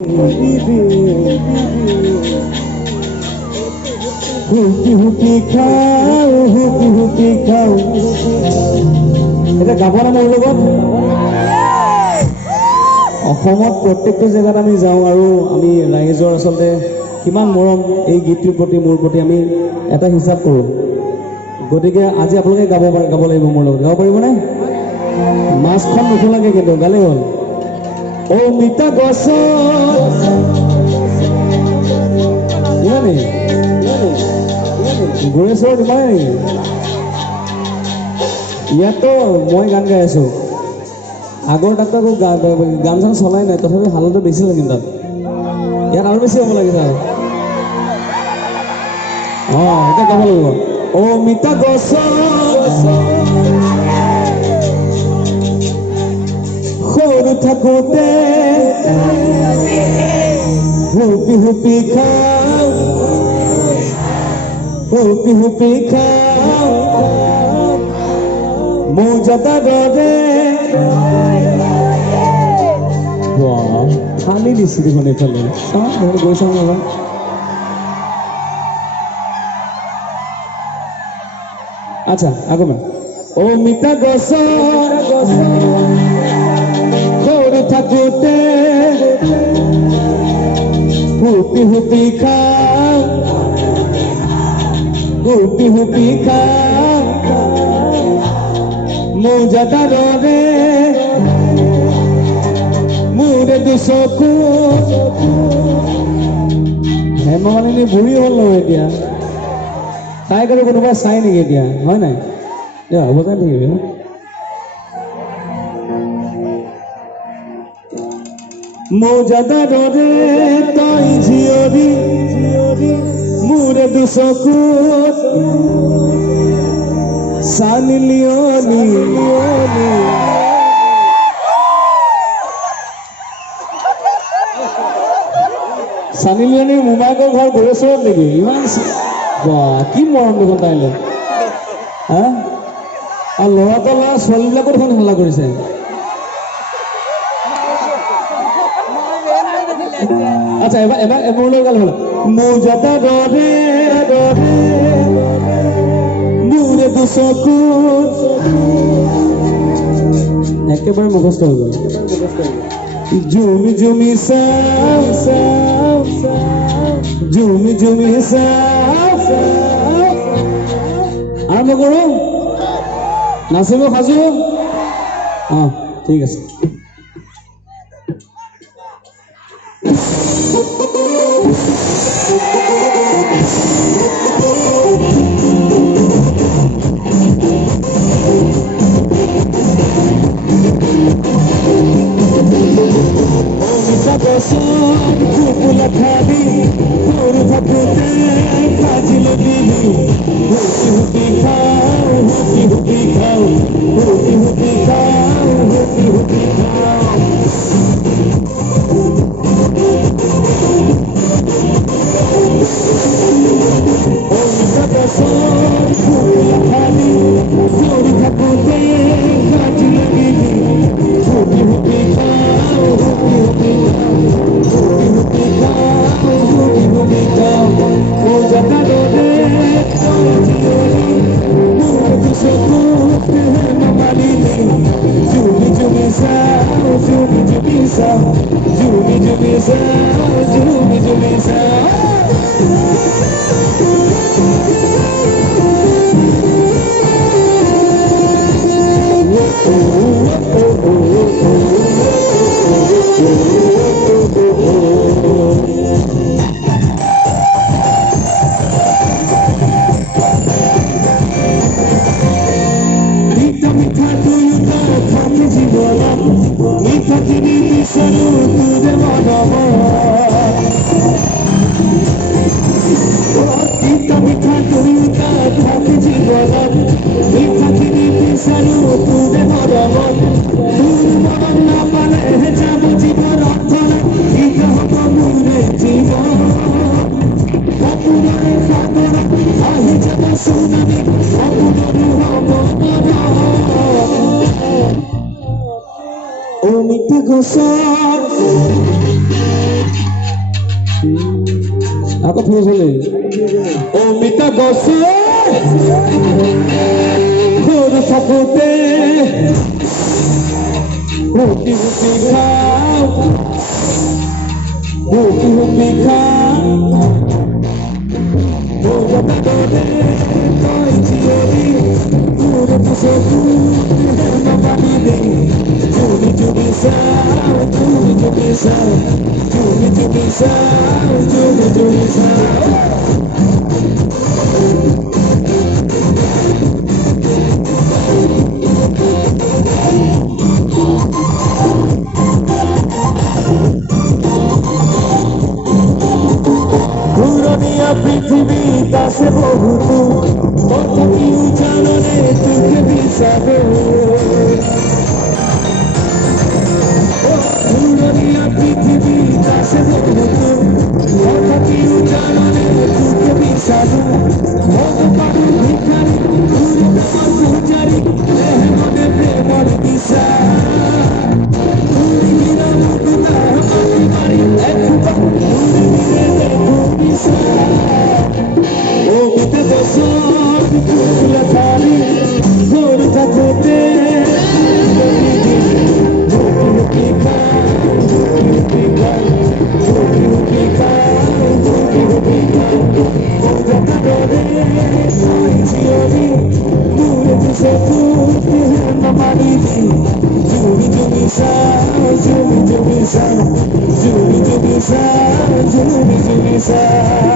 হুকি হুকি খাও হুকি হুকি খাও এটা গাব না মোৰ লগত অসমত প্ৰত্যেকটো জেগাত আমি যাওঁ আৰু আমি ৰাইজৰ আচলতে কিমান মৰম এই গীতটোৰ প্ৰতি মোৰ প্ৰতি আমি এটা হিচাপ কৰোঁ গতিকে আজি আপোনালোকে গাব লাগিব মোৰ লগত গাব পাৰিবনে মাছখন নুখোলাকে কিন্তু গালেই হ'ল অমিতা গছত গুৰেশ্বৰ তোমাৰ নেকি ইয়াততো মই গান গাই আছো আগৰ তাততো আকৌ গান চান চলাই নাই তথাপি হালতো বেছি লাগিল তাত ইয়াত আৰু বেছি হ'ব লাগিছে আৰু এতিয়া গাব লাগিব অমিতা গছত সৰু থাকোঁতে হুপি হুপি খাওঁ হুপি হুপি খাওঁ মৌজাটা দৰে ফালি দিছে দেখোন এইফালে গৈ চাওঁ ৰবা আচ্ছা আকৌ অমিতা গছৰ সৰু থাকোঁতে হুপি হুপি খাওঁ হুপি হুপি খাওঁ মৌজাটা দৰে মোৰে দুচকু হেমামালিনী বুঢ়ী হ'ল নহয় এতিয়া তাইক আৰু কোনোবাই চাই নেকি এতিয়া হয় নাই হ'ব যাই থাকিবি মৌজাটা দৰে তই জীয়ৰী মোৰে দুচকুত চানি লিয়নি চানি লিয়নি মোমায়েকৰ ঘৰ গুৰেশ্বৰত নেকি ইমান কি মৰম দেখোন তাইলৈ হা আৰু ল'ৰাটো ল'ৰা ছোৱালীবিলাকো দেখোন হাল্লা কৰিছে আচ্ছা এবাৰ এবাৰলৈ গাল হ'ল মৌজাটা দৰে মোৰে দুচকুত একেবাৰে মুখস্থ হৈ গ'ল জুমি জুমি চাওঁ জুমি জুমি চাওঁ আৰম্ভ কৰোঁ নাচিব সাজু ঠিক আছে কুকুলা খাবি সৰু থাকোঁতে ভাজিলে দিবি হুকি হুকি খাওঁ হুকি হুকি খাওঁ হুকি হুকি খাওঁ হুকি হুকি খাওঁ অমিতা গছত কুকুলা খাবি সৰু থাকোঁতে ভাজিলে দিবি হুকি হুকি খাওঁ হুকি হুকি মৌজাটা দৰে তই জীয়ৰী মোৰে দুচকুত হেমামালিনী জুমি জুমি চাওঁ জুমি জুমি চাওঁ জুমি জুমি চাওঁ জুমি জুমি চাওঁ মিঠাখিনি বিচাৰোঁ তোৰে মনত মিঠা দুয়োটা থাকি জীৱনত মিঠাখিনি বিচাৰোঁ তোৰে মৰমত তোৰ মৰম নাপালেহে যাব জীৱন অৰ্থন ইটা হ'ব মোৰে জীৱন সপোনৰে সাগৰত আহি যাব চুনামী সপোনৰো হ'ব অমিতা গছৰ আকৌ ফুল চলে অমিতা গছৰ সৰু চকুতে ৰুটি ৰুটি খাওঁ ৰুটি ৰুটি খাওঁ বজাৰতে তই জীয়ৰী মোৰ চকু নমানি দে চুলি চুলি চাওঁ চুলি চুলি চাওঁ চুলি চুলি চাওঁ চুলি চুলি চাওঁ পুরনিয়া পৃথিবীত আছে বহুতো তথাপিও জাননে তোকে বিচাৰে পুরনিয়া পৃথিবীত আছে বহুতো তথাপিও জাননে তোকে বিচাৰে ভগবান ভিখাৰী পুরী নামৰ পূজাৰী মনে প্ৰেমৰ দিশা পুরী নাম গুণা মাতি মাৰি একোপা পুরী অমিতা গছৰ ফুল খালি সৰু থাকোঁতে ৰুটি খাওঁ ৰুটি খাওঁ ৰুটি ৰুটি খাওঁ ৰুটি ৰুটি খাওঁ বজাৰতে তই জীয়ৰী মোৰ চকুতে নমানি দি জুমি জুমি চাওঁ জুমি জুমি চাওঁ জুমি জুমি চাওঁ জুমি জুমি চাওঁ